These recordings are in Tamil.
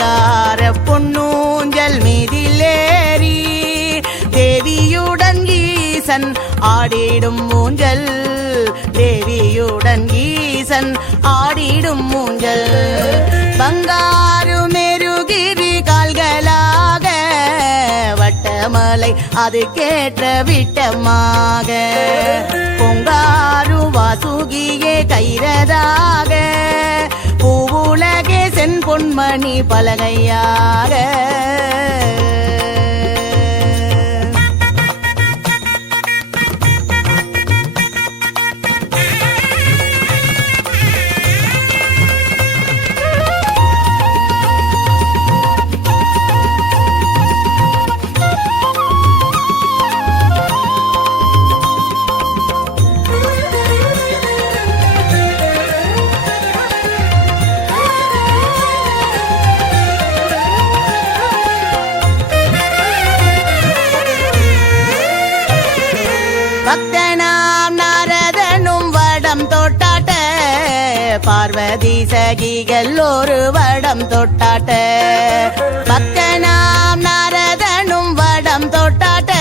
சிங்கார பொன்னூஞ்சல் மீதிலேறி தேவியுடன் ஈசன் ஆடிடும் ஊஞ்சல் தேவியுடன் ஈசன் ஆடிடும் ஊஞ்சல் பங்காரு மெருகிரி கால்களாக வட்டமலை அது கேட்ட விட்டமாக பொங்காரு வாசுகியே கைரதாக பூவுலகே சென் பொன்மணி பலகையாக பக்தனாம் நாரதனும் வடம் தொட்டாட்ட பார்வதி சகிகள் ஒரு வடம் தொட்டாட்ட பக்தனாம் நாரதனும் வடம் தொட்டாட்ட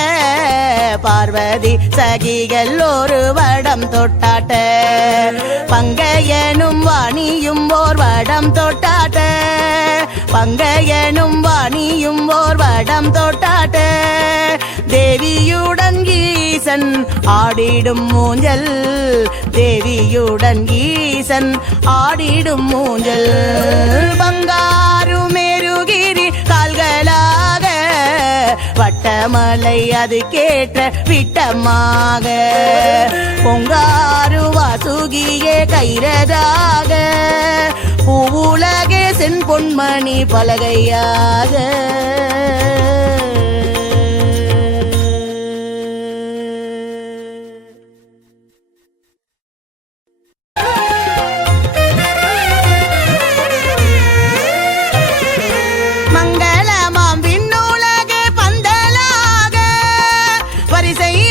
பார்வதி சகிகள் ஒரு வடம் தொட்டாட்ட பங்கையனும் வாணியும் ஓர் வடம் தொட்டாட்ட பங்கையனும் வாணியும் ஓர் வடம் தொட்டாட்ட தேவியுடன் ஈசன் ஆடிடும் மூஞ்சல் தேவியுடன் ஈசன் ஆடிடும் மூஞ்சல் பங்காரு மேருகிரி கால்களாக வட்டமலை அது கேட்ட விட்டமாக பொங்காரு வாசுகியே கைரதாக பூவுலகே சென் பொன்மணி பலகையாக